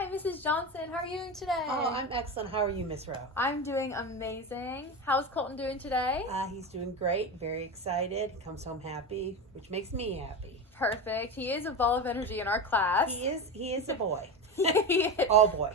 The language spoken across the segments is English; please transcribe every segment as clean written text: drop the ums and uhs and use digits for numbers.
Hi, Mrs. Johnson. How are you doing today? Oh, I'm excellent. How are you, Miss Rowe? I'm doing amazing. How's Colton doing today? He's doing great. Very excited. Comes home happy, which makes me happy. Perfect. He is a ball of energy in our class. He is a boy. He is. All boy.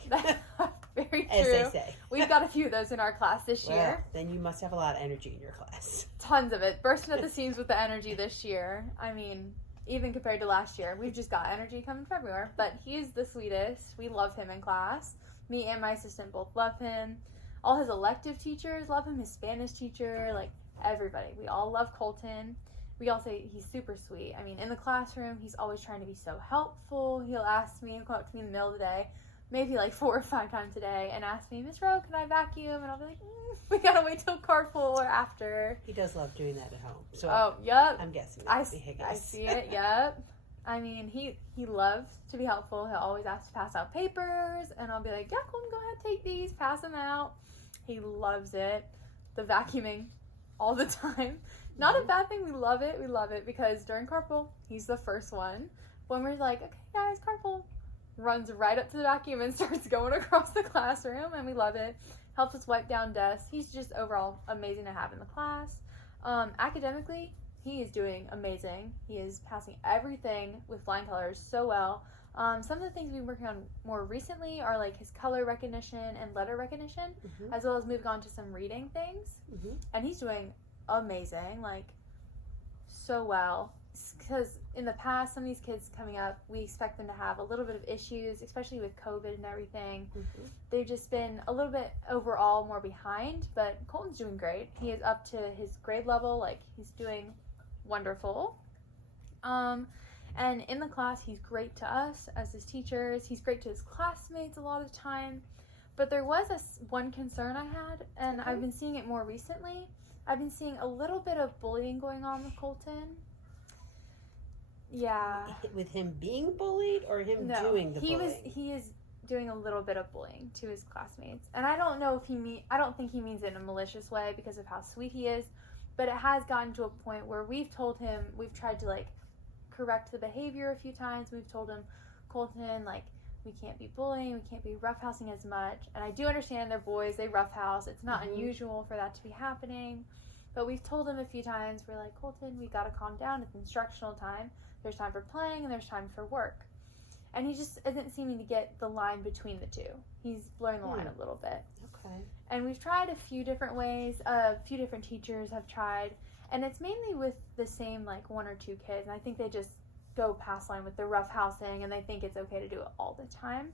Very true. As they say. We've got a few of those in our class this Well, year. then you must have a lot of energy in your class. Tons of it. Bursting at the seams with the energy this year. I mean, even compared to last year, we've just got energy coming from everywhere. But he's the sweetest. We love him in class. Me and my assistant both love him. All his elective teachers love him. His Spanish teacher, like everybody. We all love Colton. We all say he's super sweet. I mean, in the classroom, he's always trying to be so helpful. He'll come up to me in the middle of the day, maybe like 4 or 5 times a day, and ask me, Miss Rowe, can I vacuum? And I'll be like, we gotta wait till carpool or after. He does love doing that at home. So yep. I'm guessing I be Higgins. I see it, yep. I mean, he loves to be helpful. He'll always ask to pass out papers, and I'll be like, yeah, Colton, go ahead, take these, pass them out. He loves it. The vacuuming all the time. Not a bad thing. We love it because during carpool, he's the first one. When we're like, okay, guys, carpool, runs right up to the vacuum and starts going across the classroom, and we love it. Helps us wipe down desks. He's just overall amazing to have in the class. Academically, he is doing amazing. He is passing everything with flying colors so well. Some of the things we've been working on more recently are like his color recognition and letter recognition, as well as moving on to some reading things. And he's doing amazing, like so well. Because in the past, some of these kids coming up, we expect them to have a little bit of issues, especially with COVID and everything. They've just been a little bit overall more behind, but Colton's doing great. He is up to his grade level, like he's doing wonderful. And in the class, he's great to us as his teachers. He's great to his classmates a lot of the time. But there was one concern I had, and I've been seeing it more recently. I've been seeing a little bit of bullying going on with Colton. Yeah. With him being bullied or him doing the bullying? He is doing a little bit of bullying to his classmates. And I don't know if I don't think he means it in a malicious way because of how sweet he is, but it has gotten to a point where we've told him, we've tried to like correct the behavior a few times. We've told him, Colton, like, we can't be bullying, we can't be roughhousing as much. And I do understand they're boys, they roughhouse. It's not unusual for that to be happening. But we've told him a few times, we're like, Colton, we gotta calm down. It's instructional time. There's time for playing and there's time for work. And he just isn't seeming to get the line between the two. He's blurring the line a little bit. Okay. And we've tried a few different ways. A few different teachers have tried. And it's mainly with the same, like, 1 or 2 kids. And I think they just go past line with the roughhousing and they think it's okay to do it all the time.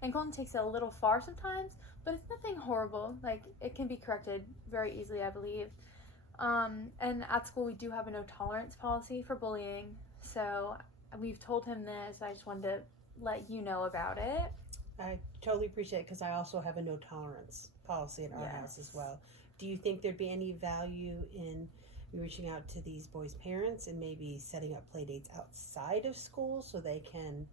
And Colton takes it a little far sometimes, but it's nothing horrible. Like, it can be corrected very easily, I believe. And at school, we do have a no tolerance policy for bullying. So we've told him this. I just wanted to let you know about it. I totally appreciate it because I also have a no tolerance policy in our house as well. Do you think there'd be any value in reaching out to these boys' parents and maybe setting up play dates outside of school so they can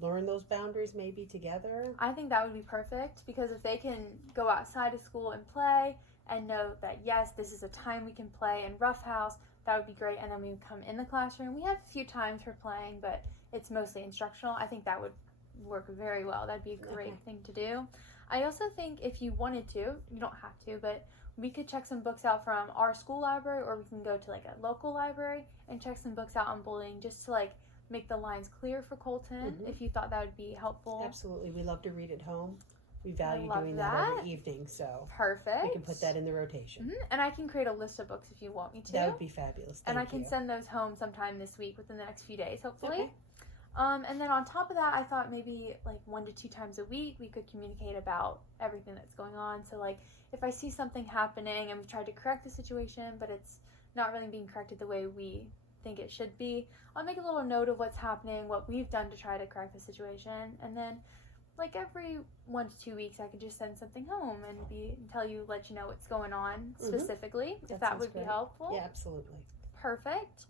learn those boundaries maybe together? I think that would be perfect because if they can go outside of school and play and know that, yes, this is a time we can play and roughhouse, that would be great. And then we would come in the classroom. We have a few times for playing, but it's mostly instructional. I think that would work very well. That'd be a great thing to do. I also think if you wanted to, you don't have to, but we could check some books out from our school library, or we can go to like a local library and check some books out on bullying just to like make the lines clear for Colton if you thought that would be helpful. Absolutely. We love to read at home. We value doing that every evening, so perfect. We can put that in the rotation. And I can create a list of books if you want me to. That would be fabulous. And I can send those home sometime this week within the next few days, hopefully. And then on top of that, I thought maybe like 1 to 2 times a week we could communicate about everything that's going on. So like if I see something happening and we've tried to correct the situation, but it's not really being corrected the way we think it should be, I'll make a little note of what's happening, what we've done to try to correct the situation, and then like every 1 to 2 weeks I could just send something home and let you know what's going on specifically, if that would be helpful. Yeah, absolutely. Perfect.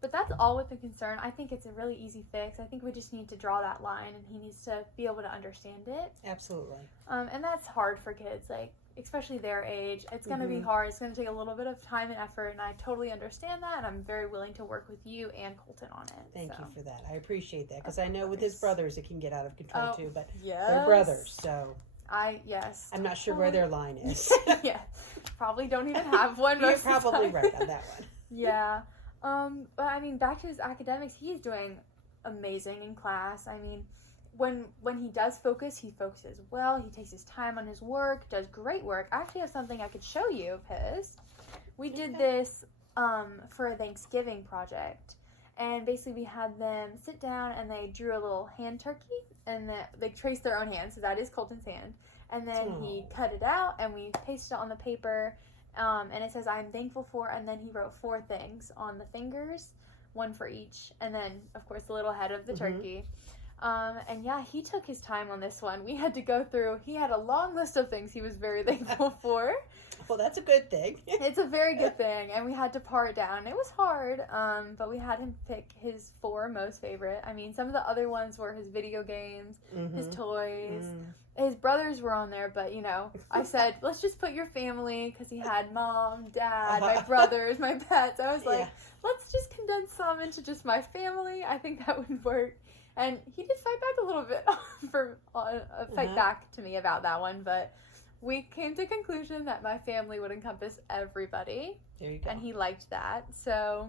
But that's all with the concern. I think it's a really easy fix. I think we just need to draw that line and he needs to be able to understand it. Absolutely. And that's hard for kids. Like, especially their age, it's going to be hard. It's going to take a little bit of time and effort, and I totally understand that, and I'm very willing to work with you and Colton on it. Thank you for that. I appreciate that, because I know with his brothers it can get out of control too, but yes. they're brothers, so yes. I'm not sure where their line is. Yeah, probably don't even have one. You're probably right on that one. Yeah. But I mean, back to his academics, he's doing amazing in class. I mean, when he does focus, he focuses well. He takes his time on his work, does great work. I actually have something I could show you of his. We did this for a Thanksgiving project. And basically we had them sit down and they drew a little hand turkey. And they traced their own hand. So that is Colton's hand. And then he cut it out and we pasted it on the paper. And it says, I'm thankful for, and then he wrote 4 things on the fingers, 1 for each. And then, of course, the little head of the turkey. And yeah, he took his time on this one. We had to go through, he had a long list of things he was very thankful for. Well, that's a good thing. It's a very good thing. And we had to par it down. It was hard, but we had him pick his 4 most favorite. I mean, some of the other ones were his video games, his toys. His brothers were on there, but, you know, I said, let's just put your family, because he had mom, dad, my brothers, my pets. I was like, let's just condense some into just my family. I think that would work. And he did fight back a little bit fight back to me about that one, but we came to a conclusion that my family would encompass everybody. There you go. And he liked that. So,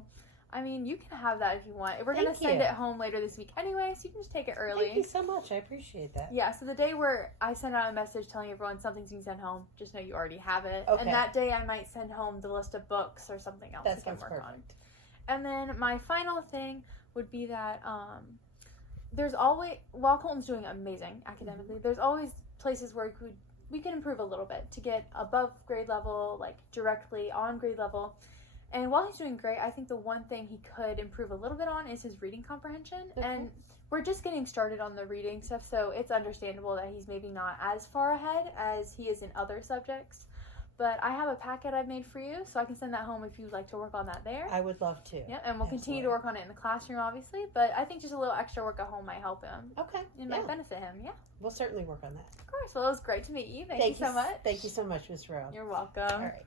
I mean, you can have that if you want. We're going to send it home later this week anyway, so you can just take it early. Thank you so much. I appreciate that. Yeah, so the day where I send out a message telling everyone something's being sent home, just know you already have it. Okay. And that day I might send home the list of books or something else That to sounds work perfect. on. And then my final thing would be that there's always, while Colton's doing amazing academically, there's always places where we can improve a little bit to get above grade level, like directly on grade level. And while he's doing great, I think the one thing he could improve a little bit on is his reading comprehension. Okay. And we're just getting started on the reading stuff, so it's understandable that he's maybe not as far ahead as he is in other subjects. But I have a packet I've made for you, so I can send that home if you'd like to work on that there. I would love to. Yeah, and we'll continue to work on it in the classroom, obviously. But I think just a little extra work at home might help him. Okay. It might benefit him, yeah. We'll certainly work on that. Of course. Well, it was great to meet you. Thank you so much. Thank you so much, Ms. Rowe. You're welcome. All right.